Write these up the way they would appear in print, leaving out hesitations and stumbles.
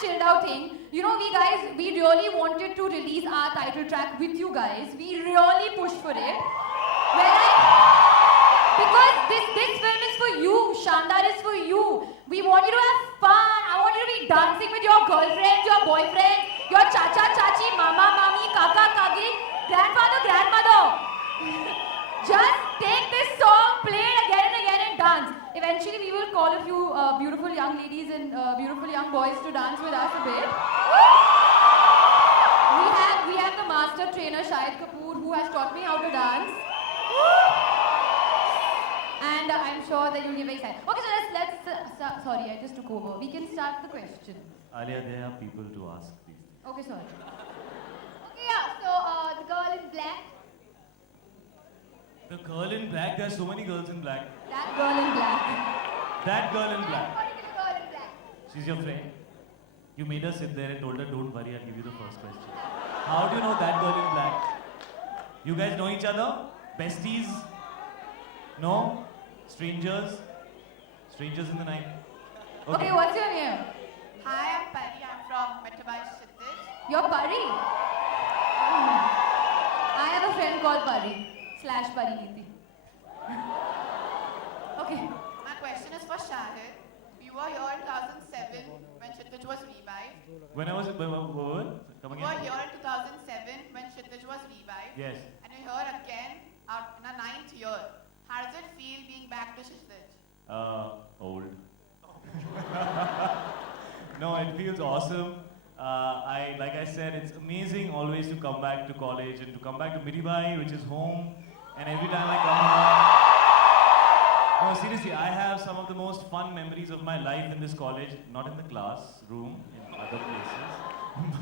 chilled out thing. You know, we really wanted to release our title track with you guys. We really pushed for it. Because this film is for you, Shandar is for you. We want you to have fun. I want you to be dancing with your girlfriends, your boyfriends, your chacha, chachi, mama, mami, kaka, kagi, grandfather, grandmother. Just take this song, play it again and again and dance. Eventually we will call a few beautiful young ladies and beautiful young boys to dance with us a bit. We have the master trainer Shahid Kapoor who has taught me how to dance. And I'm sure that you'll be very excited. Okay, so let's sorry, I just took over. We can start the question. Alia, there are people to ask these things. Okay, sorry. Okay, yeah, so the girl in black. The girl in black, there are so many girls in black. That girl in black. That girl in That black. particular girl in black. She's your friend. You made her sit there and told her, don't worry, I'll give you the first question. How do you know that girl in black? You guys know each other? Besties? No? Strangers? Strangers in the night? Okay, what's your name? Hi, I'm Pari. I'm from Metabais Chhattis. You're Pari. I have a friend called Pari / Pariniti. Okay. My question is for Shahid. We were here in 2007 when Kshitij was revived. When I was... Come We were again? here in 2007 when Kshitij was revived. Yes. And we're here again out in our 9th year. How does it feel being back to Kshitij? Old. No, it feels awesome. Like I said, it's amazing always to come back to college and to come back to Miribai, which is home. And every time I come here, no, seriously, I have some of the most fun memories of my life in this college, not in the classroom, in other places.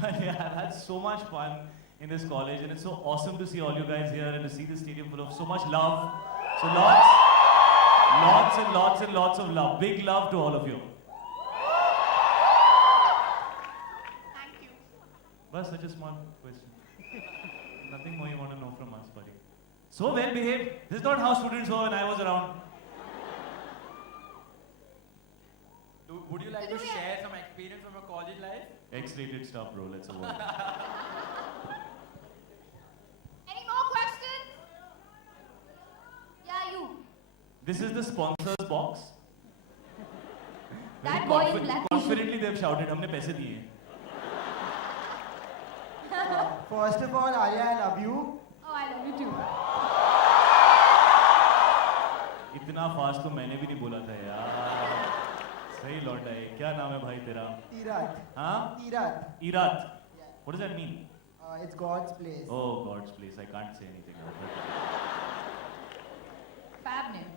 But yeah, I've had so much fun in this college, and it's so awesome to see all you guys here and to see the stadium full of so much love. So lots and lots of love. Big love to all of you. Thank you. Bas, such a small question. Nothing more you want to know from us, buddy. So well behaved. This is not how students were when I was around. Would you like to share some experience from your college life? X-rated stuff, bro. Let's move on. Any more questions? Yeah, you. This is the sponsors box. That boy in black t-shirt. Confidently they've shouted, हमने पैसे दिए. First of all, Alia, I love you. Oh, I love you too. इतना fast तो मैंने भी नहीं बोला था यार. सही लौटा है. क्या नाम है भाई तेरा? Tirat. हाँ? Tirat. Irat. Yeah. What does that mean? It's God's place. Oh, God's place. I can't say anything. Fab name.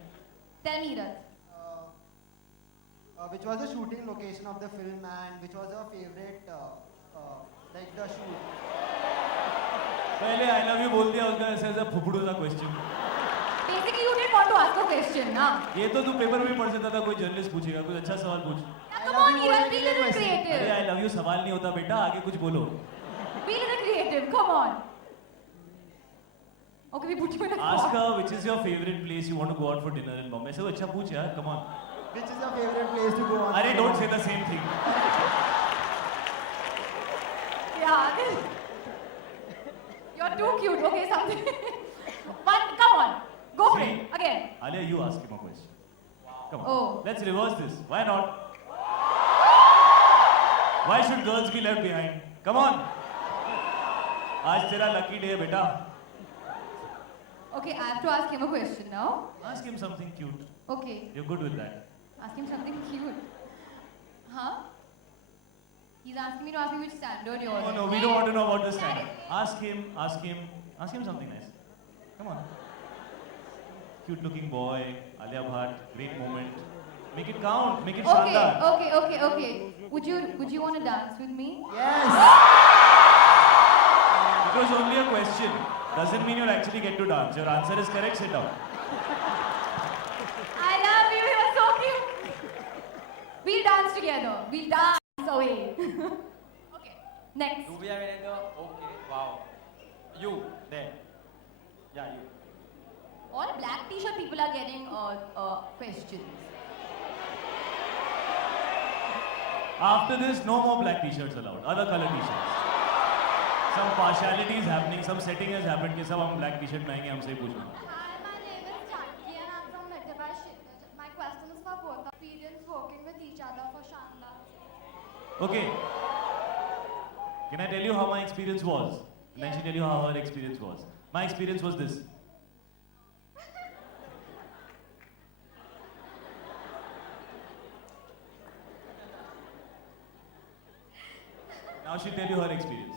Tell me that. Which was the shooting location of the film and which was your favorite, like the shoot? पहले I love you बोल दिया उसका ऐसा फुफड़ू सा question. Basically, you didn't want to ask a question, na? ये तो तू paper में पढ़ सकता था. कोई जर्नलिस्ट पूछेगा. कुछ अच्छा सवाल पूछ. Now, come on, Neeraj, be a little अरे creative. I love you सवाल नहीं होता बेटा. आगे कुछ बोलो. Be a little creative, come on. Okay, we put you in a Ask spot. her which is your favorite place you want to go out for dinner in Bombay. ऐसे तो अच्छा पूछ यार. Come on. Which is your favorite place to go on? अरे don't say the same thing. Yeah, you're too cute. Okay, something. Come on, go for it. Again. Alia, you ask him a question. Come on. Oh. Let's reverse this. Why not? Why should girls be left behind? Come on. आज तेरा lucky day है बेटा. Okay, I have to ask him a question now. Ask him something cute. Okay, You're good with that. ask him something cute. Huh? He's asking me to ask me which standard you're Oh in. no, we don't want to know about the standard. Ask him something nice. Come on. Cute looking boy, Alia Bhatt, great moment. Make it count, make it Shandar. Okay. Would you want to dance with me? Yes. It was only a question. Doesn't mean you'll actually get to dance. Your answer is correct, sit down. I love you, you're so cute. We'll dance together. We'll dance away. Okay, next. Do we have any other? Okay, wow. You, there. Yeah, you. All black t-shirt people are getting questions. After this, no more black t-shirts allowed. Other color t-shirts. Some partiality is happening. Some setting has happened. कि सब हम black t-shirt पहनेंगे हमसे ही पूछना. Hi, my name is Jackie and I'm from Meghna Shindaj. My question is for both experience working with each other for Shandar. Okay. Can I tell you how my experience was? And then she tell you how her experience was. My experience was this. Now she'll tell you her experience.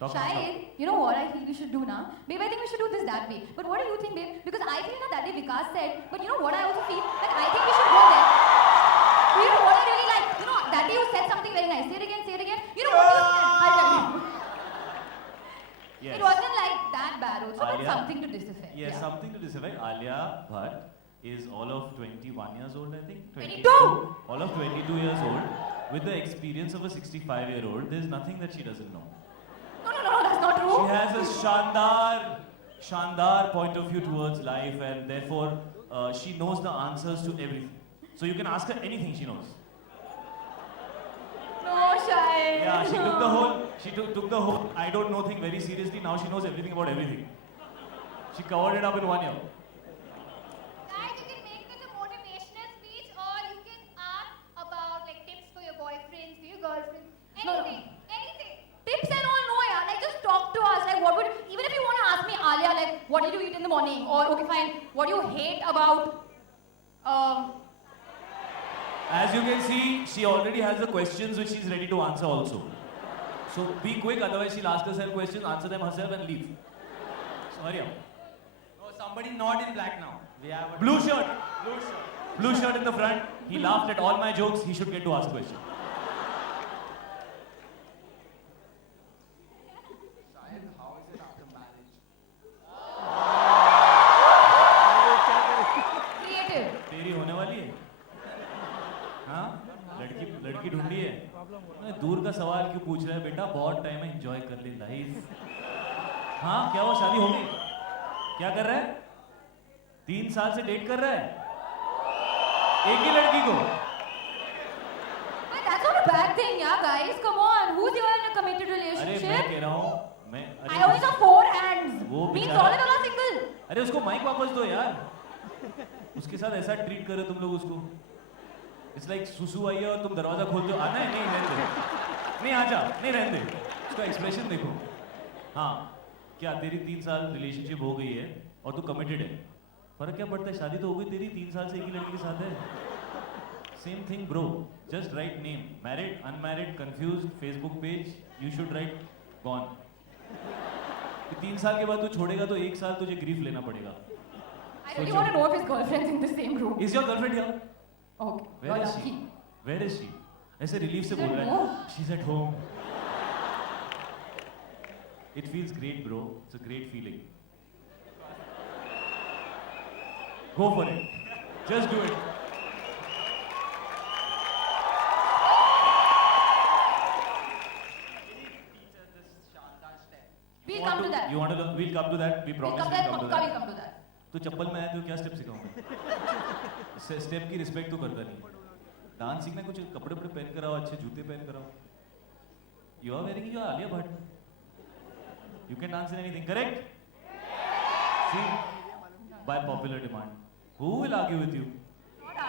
Talk now. Shahid, you know what I think we should do now? Babe, I think we should do this that way. But what do you think, babe? Because I feel that day Vikas said, but you know what I also feel? Like I think we should go there. You know what I really like? You know, that day you said something very nice. Say it again, say it again. You know what you said? I'll tell you. Yes. It wasn't like that bad also, but Alia? something to this effect. Yes, yeah. something to this effect. Alia Bhatt is all of 21 years old, I think. 22. All of 22 years old. With the experience of a 65-year-old, there's nothing that she doesn't know. No, that's not true. She has a Shandar point of view towards life, and therefore she knows the answers to everything. So you can ask her anything, she knows. No, Shahid. Yeah, she took the whole I don't know thing very seriously. Now she knows everything about everything. She covered it up in 1 year. Guys, you can make this a motivational speech or you can ask about like tips for your boyfriends, for your girlfriends, No. anything, anything. Tips and all, no, yeah. Like, just talk to us. Like, what would, even if you want to ask me, Alia, like, what did you eat in the morning? Or, okay, fine, what do you hate about, As you can see, she already has the questions which she's ready to answer also. So be quick, otherwise she'll ask herself questions, answer them herself and leave. So hurry up. No, somebody not in black now. We have a Blue shirt. blue shirt. Blue shirt in the front. He laughed at all my jokes. He should get to ask questions. Shahid, how is it after marriage? creative. तेरी होने वाली है? हाँ? लड़की ढूंढी है? मैं दूर का सवाल क्यों पूछ रहा है बेटा? बहुत टाइम है, एंजॉय कर ले लाइफ. हाँ, क्या वो शादी हो गई? क्या कर रहा है? 3 साल से डेट कर रहा है? एक ही लड़की को? But that's not a bad thing, yeah, guys. Come on. Who's even in a committed अरे मैं relationship? कह रहा हूँ, मैं I only saw 4 hands. वो Means बेचारा- all of them are single. अरे उसको माइक वापस दो यार. उसके साथ ऐसा ट्रीट करे तुम लोग उसको. इट्स लाइक सुसु आई है और तुम दरवाजा खोलते हो. आना है? नहीं रहने दे. नहीं आजा. नहीं रहने दे. उसका एक्सप्रेशन देखो. हाँ, क्या तेरी 3 साल रिलेशनशिप हो गई है और तू कमिटेड है. फर्क क्या पड़ता है? शादी तो हो गई तेरी, 3 साल से एक ही लड़की के साथ है. Same thing bro. Just write name. Married, unmarried, confused, Facebook page. You should write gone. 3 साल के बाद तू छोड़ेगा तो 1 साल तुझे ग्रीफ लेना पड़ेगा. I really want to know if his girlfriend's in the same room. Is your girlfriend here? Okay. Where you're is she? lucky. Where is she? ऐसे रिलीफ से She's बोल at रहा है. home. She's at home. It feels great, bro. It's a great feeling. Go for it. Just do it. We'll come to that. You want to? We'll come to that. We We'll promise come to we'll that. come to Pakka that. we'll come to that. तो चप्पल में आया तो क्या step सिखाऊंगा? Step की respect तो करता नहीं. डांस सीखना कुछ कपड़े वपड़े पहन कर आओ, अच्छे जूते पहन कर आओ. You are wearing your Alia Bhatt. You can dance in anything, correct? See, by popular demand. Who will argue with you?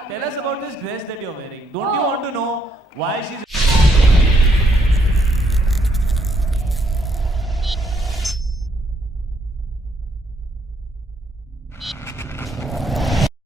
Tell us about this dress that you're wearing. Don't you want to know why she's